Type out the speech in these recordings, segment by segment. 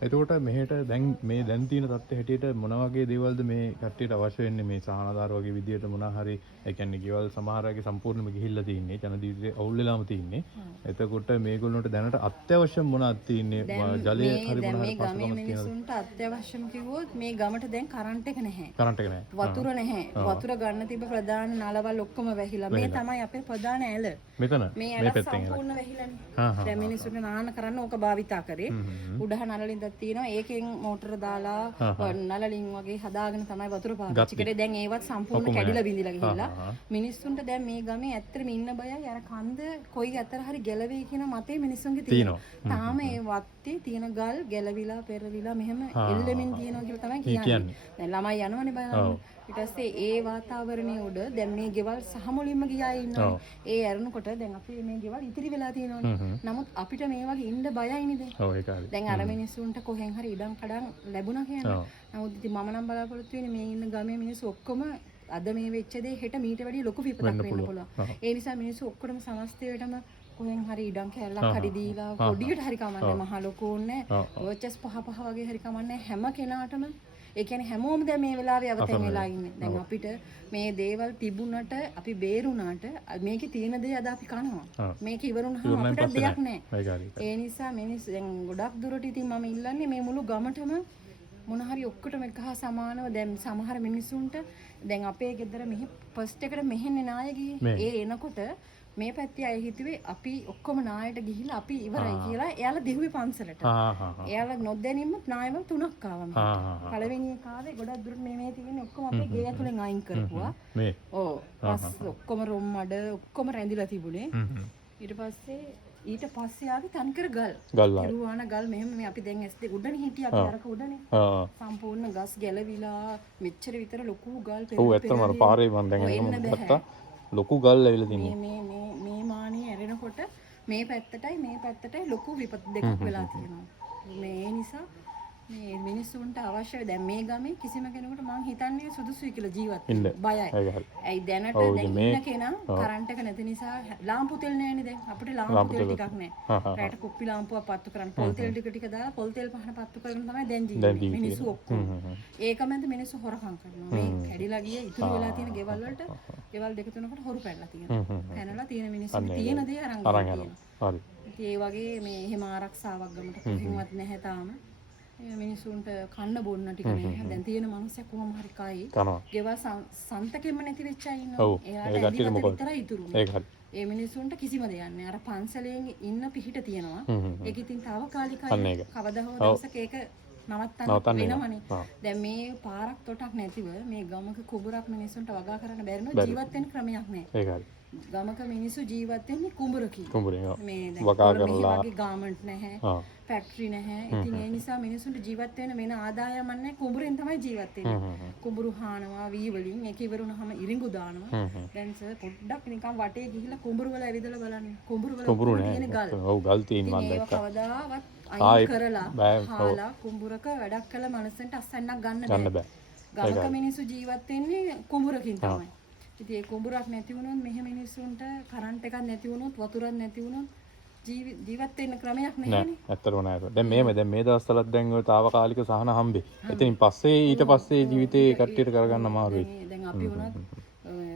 එතකොට මෙහෙට දැන් මේ දැන් තියෙන තත්ත්වය හැටියට මොන වගේ දේවල්ද මේ කට්ටියට අවශ්‍ය වෙන්නේ මේ සහනාධාර වගේ විදියට මොනවා හරි ඒ කියන්නේ ගෙවල් සමහරගේ සම්පූර්ණයෙන්ම ගිහිල්ලා තියෙන්නේ ජනජීවිතේ අවුල් වෙලාම තියෙන්නේ. එතකොට මේගොල්ලොන්ට දැනට අත්‍යවශ්‍ය මොනවද තියෙන්නේ ජලය හරි මොනවා හරි ගමේ මිනිසුන්ට අත්‍යවශ්‍යම කිව්වොත් මේ ගමට දැන් කරන්ට් එක නැහැ. කරන්ට් එක නැහැ. වතුර නැහැ. වතුර ගන්න තිබ්බ ප්‍රධාන නලවල් ඔක්කොම වැහිලා. මේ තමයි අපේ ප්‍රධාන ඇල. මෙතන මේ ඇල සම්පූර්ණ වැහිලානේ. දැන් මිනිසුන්ට නාන කරන්න ඕක භාවිතා කරේ. උඩහ නලලින්ද තියෙනවා. ඒකෙන් මෝටර දාලා නලලින් වගේ හදාගෙන තමයි වතුර පාවිච්චි කරේ. දැන් ඒවත් සම්පූර්ණ කැඩිලා බිඳිලා ගිහිල්ලා. මිනිස්සුන්ට දැන් මේ ගමේ ඇත්තටම ඉන්න බයයි. අර කන්ද කොයි අතර හරි ගැලවෙයි කියන මතේ මිනිස්සුන්ගේ තියෙනවා. තාම ඒ වත්තේ තියෙන ගල් ගැලවිලා පෙරලිලා මෙහෙම එල්ලෙමින් තියෙනවා කියලා තමයි කියන්නේ. දැන් ළමයි යනවනේ බලන්න. ඊට පස්සේ ඒ වාතාවරණයේ උඩ දැන් මේ ගෙවල් සහ මුලින්ම ගියා ඉන්නවා. ඒ ඇරුණකොට දැන් අපි මේ ගෙවල් ඉතිරි වෙලා තියෙනවනේ. නමුත් අපිට මේ වගේ ඉන්න බයයිනේ දැන්. ඔව් ඒක හරි. දැන් අර මිනිස්සුන්ට කොහෙන් හරි ඉඩම් කඩම් ලැබුණා කියන්නේ. නමුත් ඉතින් මම නම් බලාපොරොත්තු වෙන්නේ මේ ඉන්න ගමේ මිනිස්සු ඔක්කොම අද මේ වෙච්ච දේ හෙට මීට වැඩිය ලොකු විපතක් වෙන්න පුළුවන්. ඒ නිසා මිනිස්සු ඔක්කොම සමස්තයටම කොහෙන් හරි ඉඩම් කැලලක් හරි දීලා පොඩියට හරි කමන්නේ මහ ලොකු ඕනේ. වර්චස් පහ වගේ හරි කමන්නේ හැම කෙනාටම ඒ කියන්නේ හැමෝම දැන් මේ වෙලාවේ අවතෙන් වෙලා ඉන්නේ. දැන් අපිට මේ දේවල් තිබුණට අපි බේරුණාට මේකේ තියෙන දේ අද අපි කනවා. මේක ඉවරුනහම අපිට දෙයක් නැහැ. ඒ නිසා මිනිස්සු දැන් ගොඩක් දුරට ඉතින් මම ඉල්ලන්නේ මේ මුළු ගමටම මොන හරි ඔක්කොටම එක හා සමානව දැන් සමහර මිනිස්සුන්ට දැන් අපේ ගෙදර මෙහි ෆස්ට් එකට මෙහෙන්නේ නාය ගියේ. ඒ එනකොට මේ පැත්තේ අය හිතුවේ අපි ඔක්කොම නායට ගිහිල්ලා අපි ඉවරයි කියලා. එයාලා දෙහුවේ පන්සලට. එයාලා නොදැනීම නායම 3ක් ආවා මෙහෙට. පළවෙනි එක ආවේ ගොඩක් දුරට මේ තියෙන්නේ ඔක්කොම අපේ ගේ ඇතුලෙන් අයින් කරපුවා. මේ. ඔව්. පස් ඔක්කොම රොම් මඩ ඔක්කොම රැඳිලා තිබුණේ. ඊට පස්සේ ආවේ තනිකර ගල්. ඉරුවාන ගල් මෙහෙම මේ අපි දැන් S2 උඩනේ හිටියා අපි අරක උඩනේ. සම්පූර්ණ ගස් ගැලවිලා මෙච්චර විතර ලොකු ගල් පෙරේ. ඔව් ඇත්තම අර පාරේ මම දැන් එහෙම ගත්තා. ලොකු ගල් ඇවිල්ලා තින්නේ. මේ මානිය ඇරෙනකොට මේ පැත්තටයි ලොකු විපත් දෙකක් වෙලා තියෙනවා. මේ නිසා මේ මිනිස්සුන්ට අවශ්‍ය දැන් මේ ගමේ කිසිම කෙනෙකුට මං හිතන්නේ සුදුසුයි කියලා ජීවත් වෙන්න බයයි. ඇයි දැනට දැන් ඉන්න කෙනා කරන්ට් එක නැති නිසා ලාම්පු තෙල් නැහැනේ දැන් අපිට ලාම්පු තෙල් ටිකක් නැහැ. රැට කුප්පි ලාම්පුවක් පත්තු කරන්න පොල් තෙල් ටික දාලා පොල් තෙල් පහන පත්තු කරගෙන තමයි දැන් ජීවිතේ මිනිස්සු ඔක්කොම. ඒක මැද මිනිස්සු හොරකම් කරනවා. මේ කැඩිලා ගිය ඉතුරු වෙලා තියෙන ගෙවල් වලට ගෙවල් දෙක තුනකට හොරු පැනලා තියෙනවා. පැනලා තියෙන මිනිස්සු තියෙන දේ අරන් ගන්නවා. හරි. ඒ වගේ මේ එහෙම ආරක්ෂාවක් ගමට කොහෙන්වත් නැහැ තාම. මිනිසුන්ට කන්න බොන්න ටික නෑ. දැන් තියෙන මිනිස්සු කොහොම හරි කයි. ගෙවල් සන්තකෙම නැති වෙච්ච අය ඉන්නවා. එයාට විතරයි ඉතුරුනේ. ඒ මිනිසුන්ට කිසිම දෙයක් නෑ. අර පන්සලෙන් ඉන්න පිහිට තියෙනවා. ඒක ඉතින් తాවකාලිකයි. කවදා හෝ දවසක ඒක නවත්තන්න වෙනවනේ. දැන් මේ පාරක් තොටක් නැතිව මේ ගමක කුඹරක් මිනිසුන්ට වගා කරන්න බැරි නෝ ජීවත් වෙන්න ක්‍රමයක් නෑ. ඒකයි. ගමක මිනිස්සු ජීවත් වෙන්නේ කුඹරකින්. මේ දැන් වගේ ගාමන්ට් නැහැ. ෆැක්ටරි නැහැ. ඉතින් ඒ නිසා මිනිස්සුන්ට ජීවත් වෙන්න වෙන ආදායමක් නැහැ. කුඹුරෙන් තමයි ජීවත් වෙන්නේ. කුඹුරු හානවා වී වලින් ඒක ඉවරුනහම ඉරිඟු දානවා. දැන් සර් පොඩ්ඩක් නිකන් වටේ ගිහිල්ලා කුඹුරු වල ඇවිදලා බලන්න. කුඹුරු වල තියෙන ගල්. ඔව් ගල් තියෙන මන් දැක්කා. කවදාවත් අයින් කරලා හාලා කුඹුරක වැඩක් කළ මනුස්සන්ට අස්සන්නක් ගන්න බෑ. ගමක මිනිස්සු ජීවත් වෙන්නේ කුඹුරකින් තමයි. ඉතින් ඒ කුඹුරක් නැති වුණොත් මෙහෙ මිනිස්සුන්ට කරන්ට් එකක් නැති වුණොත් වතුරක් නැති වුණොත් ජීවත් වෙන්න ක්‍රමයක් නැහැනේ. ඇත්තටම නෑ. දැන් මේ දවස්වලත් දැන් ඔය తాවකාලික සහන හම්බේ. එතනින් පස්සේ ඊට පස්සේ ජීවිතේ කට්ටියට කරගන්න අමාරුයි. දැන් අපි වුණත්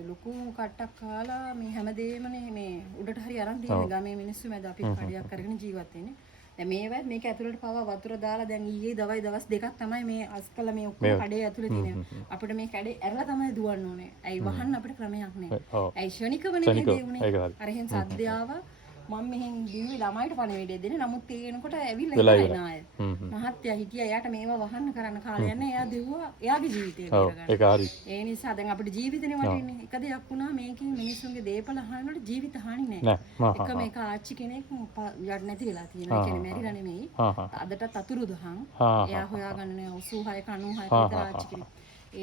ලොකු කට්ටක් කාලා මේ හැමදේමනේ මේ උඩට හරි අරන් තියෙන ගමේ මිනිස්සු මැද අපි කඩයක් කරගෙන ජීවත් වෙන්නේ. දැන් මේක ඇතුළට පවා වතුර දාලා දැන් ඊයේ දවස් දෙකක් තමයි මේ අස්කල මේ ඔක්කොම කඩේ ඇතුළේ තියෙන්නේ. අපිට මේ කඩේ ඇරලා තමයි දුවන්න ඕනේ. ඇයි වහන්න අපිට ක්‍රමයක් නෑ. ඇයි ෂණිකවනේ මේ උනේ. අර එහෙන් සද්ද ආවා. මම මෙහෙන් ගිහුවේ ළමයිට පණිවිඩය දෙන්න. නමුත් ඒ එනකොට ඇවිල්ලා ඉන්නා අය. මහත්තයා හිටියා එයාට මේවා වහන්න කරන්න කාලයක් නෑ. එයා දෙව්වා එයාගේ ජීවිතේ බේරගන්න. ඒක හරි. ඒ නිසා දැන් අපිට ජීවිතේනේ වටින්නේ. එක දෙයක් වුණා මේකෙන් මිනිස්සුන්ගේ දේපල හානවලට ජීවිත හානි නෑ. එකම එක ආච්චි කෙනෙක් යඩ නැති වෙලා තියෙනවා. ඒ කියන්නේ මැරිලා නෙමෙයි. අදටත් අතුරු දහන්. එයා හොයාගන්න නෑ 86 96 විතර ආච්චි කෙනෙක්.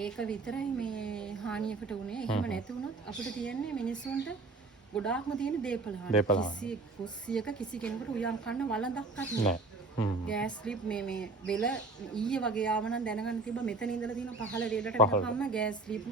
ඒක විතරයි මේ හානියකට උනේ. එහෙම නැති වුණොත් අපිට තියන්නේ මිනිස්සුන්ට ගොඩාක්ම තියෙන දේපල හානි. කුස්සියක කිසි කෙනෙකුට උයන් කන්න වළඳක්වත් නෑ. ගෑස් ස්ලිප් මේ බෙල ඊයේ වගේ ආව නම් දැනගන්න තිබ්බ මෙතන ඉඳලා තියෙන පහළ වේලට යනකම්ම ගෑස් ස්ලිප්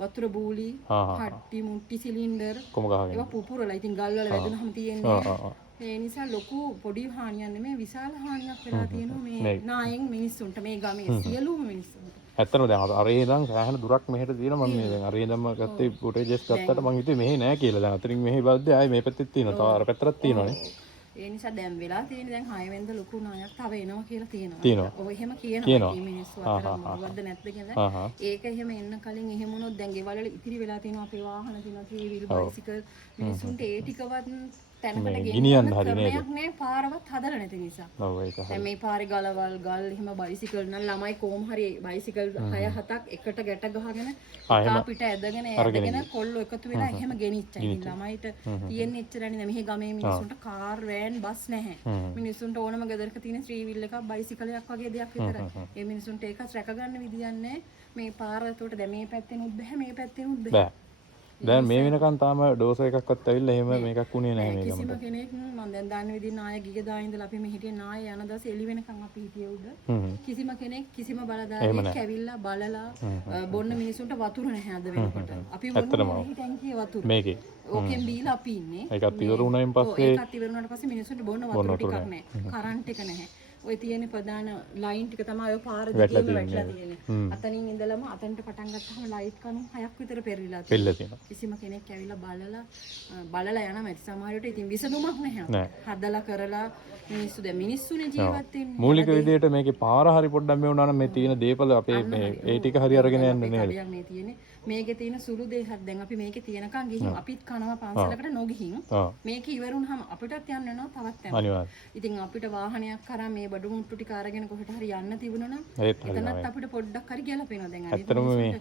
වතුර බූලි කට්ටි මුට්ටි සිලින්ඩර් ඒවා පුපුරලා ඉතින් ගල් වල වැදුනහම තියෙන්නේ ඒ නිසා ලොකු පොඩි හානියක් නෙමෙයි විශාල හානියක් වෙලා තියෙනවා මේ නායෙන් මිනිස්සුන්ට මේ ගමේ සියලුම මිනිස්සුන්ට. ඇත්තටම දැන් අරේ ඉඳන් සෑහෙන දුරක් මෙහෙට තියෙනවා මම මේ දැන් අරේ ඉඳන්ම ගත්තේ ෆුටේජස් ගත්තට මං හිතුවේ මෙහෙ නෑ කියලා. දැන් අතරින් මෙහෙ බලද්දී ආයේ මේ පැත්තෙත් තියෙනවා. තව අර පැත්තටත් තියෙනවානේ. ඒ නිසා දැන් වෙලා තියෙන්නේ දැන් 6 වෙනිදා ලොකු නායක් තව එනවා කියලා තියෙනවා. ඔය එහෙම කියනවා මිනිස්සු අතර මොකද්ද නැත්ද කියලා. ඒක එහෙම එන්න කලින් එහෙම වුණොත් දැන් ගෙවල් වල ඉතිරි වෙලා තියෙනවා අපේ වාහන තියෙනවා ටීවීල් බයිසිකල් මිනිස්සුන්ට ඒ ටිකවත් තැනකට ගෙනියන්න ක්‍රමයක් නෑ පාරවත් හදලා නැති නිසා. ඔව් ඒක හරි. දැන් මේ පාරේ ගලවල් ගල් එහෙම බයිසිකල් නම් ළමයි කොහොම හරි බයිසිකල් 6-7ක් එකට ගැට ගහගෙන එකා පිට ඇදගෙන කොල්ලෝ එකතු වෙලා එහෙම ගෙනිච්චා. ඉතින් ළමයිට තියෙන්නේ එච්චරනේ නේ. මෙහි ගමේ මිනිස්සුන්ට කාර් වෑන් බස් නැහැ. මිනිස්සුන්ට ඕනම ගෙදරක තියෙන ත්‍රී වීල් එකක් බයිසිකලයක් වගේ දෙයක් විතරයි. ඒ මිනිස්සුන්ට ඒකත් රැක ගන්න විදියක් නැහැ. මේ පාර උඩට දැන් මේ පැත්තෙනුත් බෑ මේ පැත්තෙනුත් බෑ. දැන් මේ වෙනකන් තාම ඩෝස එකක්වත් ඇවිල්ලා එහෙම මේකක් උනේ නැහැ මේ කිසිම කෙනෙක් මම දැන් දන්න විදිහ නාය ගිගදා ඉඳලා අපි මේ හිටියේ නාය යන දවස් එළි වෙනකන් අපි හිටියේ උඩ කිසිම කෙනෙක් කිසිම බලධාරියෙක් ඇවිල්ලා බලලා බොන්න මිනිසුන්ට වතුර නැහැ අද වෙනකොට අපි මොනවා ටැංකියේ වතුර මේකේ ඕකෙන් බීලා අපි ඉන්නේ ඒකත් ඉවර වුණායින් පස්සේ ඒකත් ඉවර වුණාට පස්සේ මිනිසුන්ට බොන්න වතුර ටිකක් නැහැ කරන්ට් එක නැහැ ඔය තියෙන ප්‍රධාන ලයින් ටික තමයි ඔය පාර දිගේම වැටලා තියෙන්නේ. අතනින් ඉඳලම අතන්ට පටන් ගත්තාම ලයිට් කණු 6ක් විතර පෙරලිලා තියෙනවා. කිසිම කෙනෙක් ඇවිල්ලා බලලා යනවා මැටි සමහරවිට ඉතින් විසඳුමක් නැහැ. හදලා කරලා මිනිස්සු දැන් මිනිස්සුනේ ජීවත් වෙන්නේ. මූලික විදියට මේකේ පාර හරි පොඩ්ඩක් මේ වුණා නම් මේ තියෙන දේපල අපේ මේ ඒ ටික හරි අරගෙන යන්න නේද? මේ තියෙන්නේ මේකේ තියෙන සුළු දෙයක් දැන් අපි මේකේ තියෙනකන් ගිහින් අපිත් කනවා පන්සලකට නොගිහින් මේක ඉවර වුණාම අපිටත් යන්න වෙනවා තවත් යනවා. අනිවාර්යයෙන්. ඉතින් අපිට වාහනයක් කරා මේ බඩු මුට්ටු ටික අරගෙන කොහෙට හරි යන්න තිබුණා නම් එතනත් අපිට පොඩ්ඩක් හරි ගැලපෙනවා දැන් ඇත්තටම මේ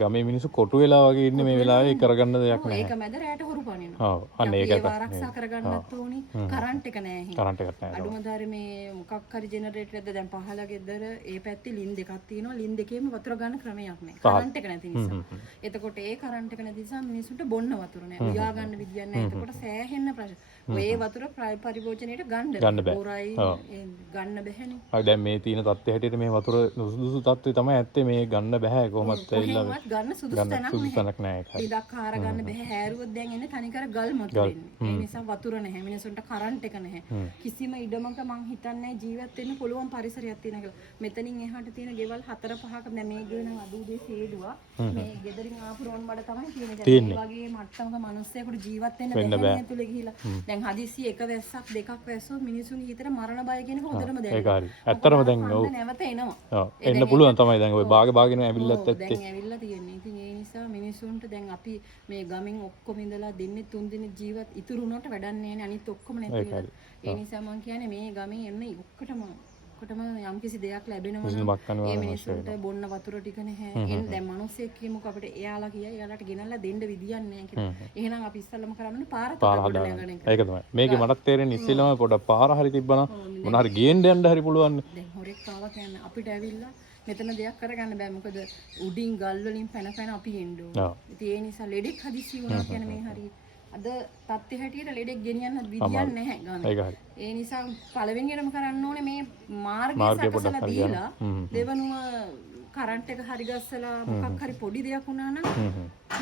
ගමේ මිනිස්සු කොටු වෙලා වගේ ඉන්නේ මේ වෙලාවේ කරගන්න දෙයක් නැහැ. ඒක මැද රැට හොරු පනිනවා. ඔව්. අන්න ඒකට ආරක්ෂා කරගන්නත් ඕනි. කරන්ට් එක නැහැ හිම. කරන්ට් එකක් නැහැ. අඩුමදාරේ මේ මොකක් හරි ජෙනරේටර් එකද දැන් පහළ ගෙදර ඒ පැත්තේ ලින් දෙකක් තියෙනවා. ලින් දෙකේම වතුර ගන්න ක්‍රමයක් නැහැ. කරන්ට් එක නැති නිසා. එතකොට ඒ කරන්ට් එක නැති නිසා මිනිස්සුන්ට බොන්න වතුර නැහැ. උයා ගන්න විදියක් නැහැ. එතකොට සෑහෙන්න ප්‍රශ්න. ඔය වතුර පරිභෝජනයට ගන්න බෑ. ගන්න බැහැනේ. හරි දැන් මේ තියෙන තත්ත්වය හැටියට මේ වතුර සුදුසු තත්ත්වය තමයි ඇත්තේ මේ ගන්න බෑ කොහොමත් ඇවිල්ලා ගන්න සුදුසු තැනක් නැහැ. ඉඩක් හාර ගන්න බෑ. හැරුවොත් දැන් එන්නේ තනිකර ගල් මතුවෙන්නේ. ඒ නිසා වතුර නැහැ. මිනිසුන්ට කරන්ට් එක නැහැ. කිසිම ඉඩමක මං හිතන්නේ ජීවත් වෙන්න පුළුවන් පරිසරයක් තියෙන කියලා. මෙතනින් එහාට තියෙන ගෙවල් 4-5ක දැන් මේ ගෙවන අදුදේ සේදුවා. මේ ගෙදරින් ආපු රෝන් බඩ තමයි තියෙන්නේ. ඒ වගේ මට්ටමක මිනිස්සෙකුට ජීවත් වෙන්න බැහැ තුල ගිහිලා. දැන් හදිස්සි එක වැස්සක් දෙකක් වැස්සොත් මිනිසුන්ගේ හිතට මරණ බය කියන එක හොඳටම දැනෙනවා. ඒක හරි. ඇත්තටම දැන් ඔව්. නැවත එනවා. ඔව්. එන්න පුළුවන් තමයි දැන් ওই බාගෙන ඇවිල්ලත් ඇත්තේ. දැන් ඇවිල්ලා තියෙන්නේ. ඉතින් ඒ නිසා මිනිසුන්ට දැන් අපි මේ ගමින් ඔක්කොම ඉඳලා දෙන්නේ 3 දින ජීවත් ඉතුරු වුණාට වැඩක් නැහැ නේ අනිත් ඔක්කොම නැති වෙලා. ඒ නිසා මම කියන්නේ මේ ගමේ එන්න ඔක්කොටම යම්කිසි දෙයක් ලැබෙනවා නම් ඒ මිනිස්සුන්ට බොන්න වතුර ටික නැහැ. එන්න දැන් මිනිස්සෙක් කියමුකෝ අපිට එයාලා කියයි එයාලට ගෙනල්ලා දෙන්න විදියක් නැහැ කියලා. එහෙනම් අපි ඉස්සල්ලාම කරන්නේ පාර හදන්න එක. ඒක තමයි. මේකේ මටත් තේරෙන්නේ ඉස්සෙල්ලාම පොඩ පාර හරි තිබ්බනම් මොන හරි ගේන්න යන්න හරි පුළුවන්. දැන් හොරෙක් ආවා කියන්නේ අපිට ඇවිල්ලා මෙතන දෙයක් කරගන්න බෑ මොකද උඩින් ගල් වලින් පැන අපි එන්න ඕනේ. ඉතින් ඒ නිසා ලෙඩෙක් හදිස්සි වුණා කියන්නේ මේ හරිය. අද තත්ත්වය හැටියට ලෙඩෙක් ගෙනියන්න විදියක් නැහැ ගානේ. ඒ නිසා පළවෙනියටම කරන්න ඕනේ මේ මාර්ගය සකසලා දීලා දෙවනුව කරන්ට් එක හරි ගස්සලා මොකක් හරි පොඩි දෙයක් වුණා නම්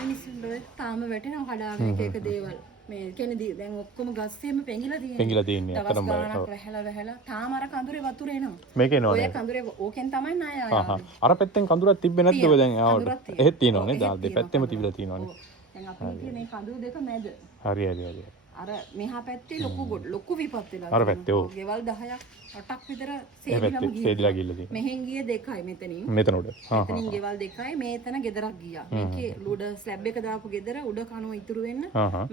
මිනිස්සුන්ට තාම වැටෙනවා කඩාගෙන එක දේවල්. මේ කියන්නේ දැන් ඔක්කොම ගස්සෙම පෙඟිලා තියෙන්නේ. ඇත්තටම වැහලා තාම අර කඳුරේ වතුර එනවා. මේක එනවා. ඔය කඳුරේ ඕකෙන් තමයි ණය ආවා. අර පැත්තෙන් කඳුරක් තිබ්බේ නැද්ද ඔය දැන් ආවට? එහෙත් තියෙනවා නේද? දෙපැත්තෙම තිබිලා තියෙනවානේ. දැන් අපි හිටියේ මේ කඳුරු දෙක මැද. හරි. අර මෙහා පැත්තේ ලොකු විපත් වෙලා. අර පැත්තේ ඔව්. ගෙවල් 10ක් 8ක් විතර සේදිලා ගිහලා තියෙනවා. මෙහෙන් ගියේ දෙකයි මෙතනින්. මෙතන උඩ. මෙතනින් ගෙවල් දෙකයි මේතන ගෙදරක් ගියා. මේකේ උඩ ස්ලැබ් එක දාපු ගෙදර උඩ කනුව ඉතුරු වෙන්න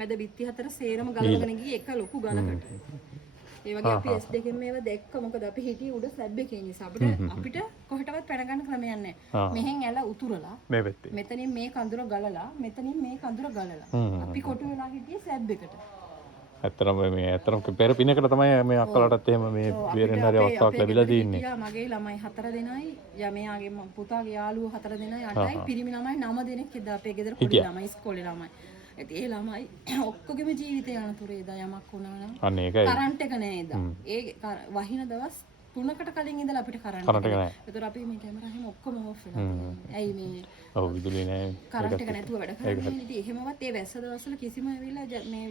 මැද බිත්ති හතර සේරම ගලවගෙන ගියේ එක ලොකු ගලකට. ඒ වගේ අපි S2 මේව දැක්ක මොකද අපි හිටියේ උඩ ස්ලැබ් එකේ නිසා අපිට කොහෙටවත් පැන ගන්න ක්‍රමයක් නැහැ. මෙහෙන් ඇල උතුරලා මේ පැත්තේ. මෙතනින් මේ කඳුර ගලලා මෙතනින් මේ කඳුර ගලලා. අපි කොටු වෙලා හිටියේ ස්ලැබ් එකට. ඇත්තටම පෙර පිනකට තමයි මේ අක්කලටත් එහෙම මේ වේරෙන් හරි අවස්ථාවක් ලැබිලා තියෙන්නේ. මගේ ළමයි 4 දෙනයි, මෙයාගේ පුතාගේ යාළුවෝ 4 දෙනයි, 8යි, පිරිමි ළමයි 9 දෙනෙක් එදා අපේ ගෙදර පොඩි ළමයි ඉස්කෝලේ ළමයි. ඒ ළමයි ඔක්කොගෙම ජීවිතය අනතුරේ එදා යමක් වුණා නම් අන්න ඒකයි. කරන්ට් එක නෑ එදා. ඒ වහින දවස් 3කට කලින් ඉඳලා අපිට කරන්ට් එක නෑ. ඒතර අපි මේ කැමරා හැම ඔක්කොම ඕෆ් වෙලා. ඇයි මේ ඔව් විදුලිය නෑ. කරන්ට් එක නැතුව වැඩ කරන්නේ. ඉතින් එහෙමවත් ඒ වැස්ස දවස්වල කිසිම ඇවිල්ලා මේ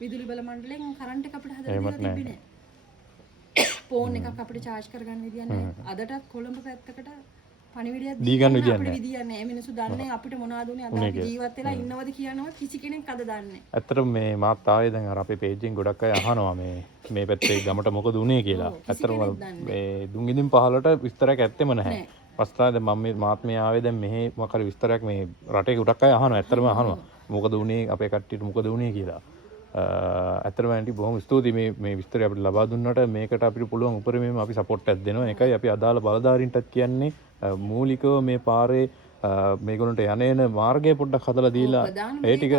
විදුලි බල මණ්ඩලයෙන් කරන්ට් එක අපිට හදලා දීලා තිබුණේ නැහැ. ෆෝන් එකක් අපිට charge කරගන්න විදියක් නැහැ. අදටත් කොළඹ පැත්තකට පණිවිඩයක් දී ගන්න අපිට විදියක් නැහැ. මිනිස්සු දන්නේ අපිට මොනවද උනේ අද අපි ජීවත් වෙලා ඉන්නවද කියනවත් කිසි කෙනෙක් අද දන්නේ නැහැ. ඇත්තටම මේ මාත් ආවේ දැන් අර අපේ page එකෙන් ගොඩක් අය අහනවා මේ පැත්තේ ගමට මොකද උනේ කියලා. ඇත්තටම මේ දුංගිදින් 15ට විස්තරයක් ඇත්තෙම නැහැ. පස්තාද මාත් මේ ආවේ දැන් මෙහි මොකක් හරි විස්තරයක් මේ රටේ ගොඩක් අය අහනවා. ඇත්තටම අහනවා. මොකද උනේ අපේ කට්ටියට මොකද උනේ කියලා. ඇත්තටම ඇන්ටි බොහොම ස්තුතියි මේ විස්තරය අපිට ලබා දුන්නාට. මේකට අපිට පුළුවන් උපරිමයෙන් අපි සපෝට් එකක් දෙනවා. ඒකයි අපි අදාළ බලධාරීන්ටත් කියන්නේ මූලිකව මේ පාරේ මේගොල්ලන්ට යන මාර්ගය පොඩ්ඩක් හදලා දීලා ඒ ටික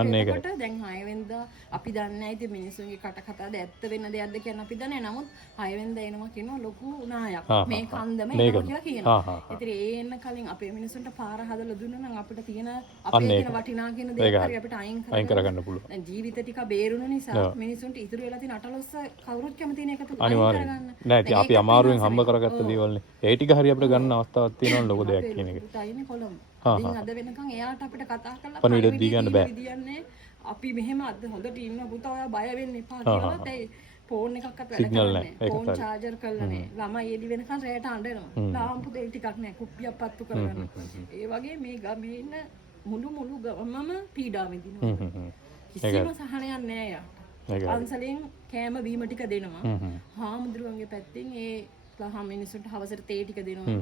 අන්න ඒකයි. දැන් 6 වෙනිදා අපි දන්නේ නැහැ ඉතින් මිනිස්සුන්ගේ කට කතාද ඇත්ත වෙන දෙයක්ද කියන අපි දන්නේ නැහැ. නමුත් 6 වෙනිදා එනවා කියනවා ලොකු නායක්. මේ කන්දම එනවා කියලා කියනවා. ඉතින් ඒ එන්න කලින් අපේ මිනිස්සුන්ට පාර හදලා දුන්නා නම් අපිට තියෙන අපේ තියෙන වටිනා කියන දේ හරි අපිට අයින් කරගන්න පුළුවන්. දැන් ජීවිත ටික බේරුණු නිසා මිනිස්සුන්ට ඉතුරු වෙලා තියෙන අටලොස්ස කවුරුත් කැමති නේ එකතු අනිවාර්යයෙන්. නෑ ඉතින් අපි අමාරුවෙන් හම්බ කරගත්ත දේවල්නේ. ඒ ටික හරි අපිට ගන්න අවස්ථාවක් තියෙනවා ලොකු දෙයක් කියන එක. ඉන්නේ කොළඹ. ඉතින් අද වෙනකන් එයාට අපිට කතා කරලා පණිවිඩ දී ගන්න බෑ. විදියන්නේ අපි මෙහෙම අද හොඳට ඉන්න පුතා ඔයා බය වෙන්න එපා කියලා තේ ෆෝන් එකක්වත් වැඩ කරන්නේ නැහැ. ෆෝන් චාර්ජර් කරලා නැහැ. ළමයි එළි වෙනකන් රැයට අඬනවා. ලාම්පු දෙල් ටිකක් නැහැ. කුප්පියක් පත්තු කරගන්න. ඒ වගේ මේ ගමේ ඉන්න මුළු ගමම පීඩා විඳිනවා. කිසිම සහනයක් නැහැ යාට. පන්සලෙන් කෑම බීම ටික දෙනවා. හාමුදුරුවන්ගේ පැත්තෙන් ඒ මිනිස්සුන්ට හවසට තේ ටික දෙනවා.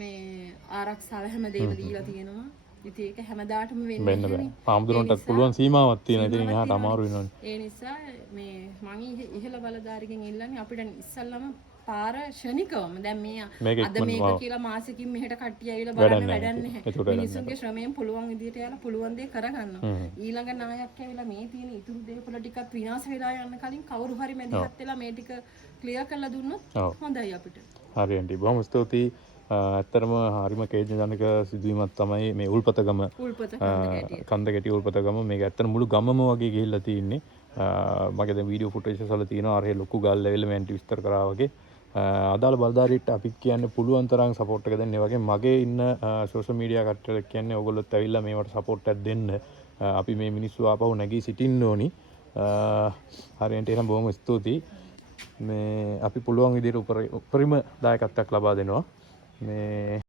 මේ ආරක්ෂාව හැමදේම දීලා තියෙනවා. ඉතින් ඒක හැමදාටම වෙන්නේ නැහැ. හාමුදුරුවන්ටත් පුළුවන් සීමාවක් තියෙනවා. ඉතින් එහාට අමාරු වෙනවනේ. ඒ නිසා මේ මං ඉහළ බලධාරිකෙන් ඉල්ලන්නේ අපිට ඉස්සල්ලාම පාර ශනිකවම දැන් මේ අද මේක කියලා මාසෙකින් මෙහෙට කට්ටිය ඇවිල්ලා බලන්න වැඩක් නැහැ. මිනිස්සුන්ගේ ශ්‍රමයෙන් පුළුවන් විදියට යලා පුළුවන් දේ කරගන්නවා. ඊළඟ නායකයා ඇවිල්ලා මේ තියෙන ඉතුරු දේපල ටිකත් විනාශ වෙලා යන්න කලින් කවුරු හරි මැදිහත් වෙලා මේ ටික ක්ලියර් කරලා දුන්නොත් හොඳයි අපිට. හරි ආන්ටි බොහොම ස්තුතියි. ඇත්තරම හරිම කේන්ද්‍රජනක සිදුවීමක් තමයි මේ උල්පතගම කන්ද ගැටි උල්පතගම. මේක ඇත්තට මුළු ගමම වගේ ගිහිල්ලා තියෙන්නේ. මගේ දැන් වීඩියෝ ෆුටේජස් වල තියෙනවා අර ලොකු ගල් ලෙවල් මෙන්ටි විස්තර කරා වගේ. අදාළ බලධාරීන්ට අපි කියන්නේ පුළුවන් තරම් සපෝට් එක දෙන්න. ඒ වගේ මගේ ඉන්න සෝෂල් මීඩියා කට්ටියට කියන්නේ ඕගොල්ලොත් ඇවිල්ලා මේවට සපෝට් එකක් දෙන්න. අපි මේ මිනිස්සු ආපහු නැගී සිටින්න ඕනි. හරියට එහෙනම් බොහොම ස්තුතියි. මේ අපි පුළුවන් විදිහට උපරිම දායකත්වයක් ලබා දෙනවා. මේ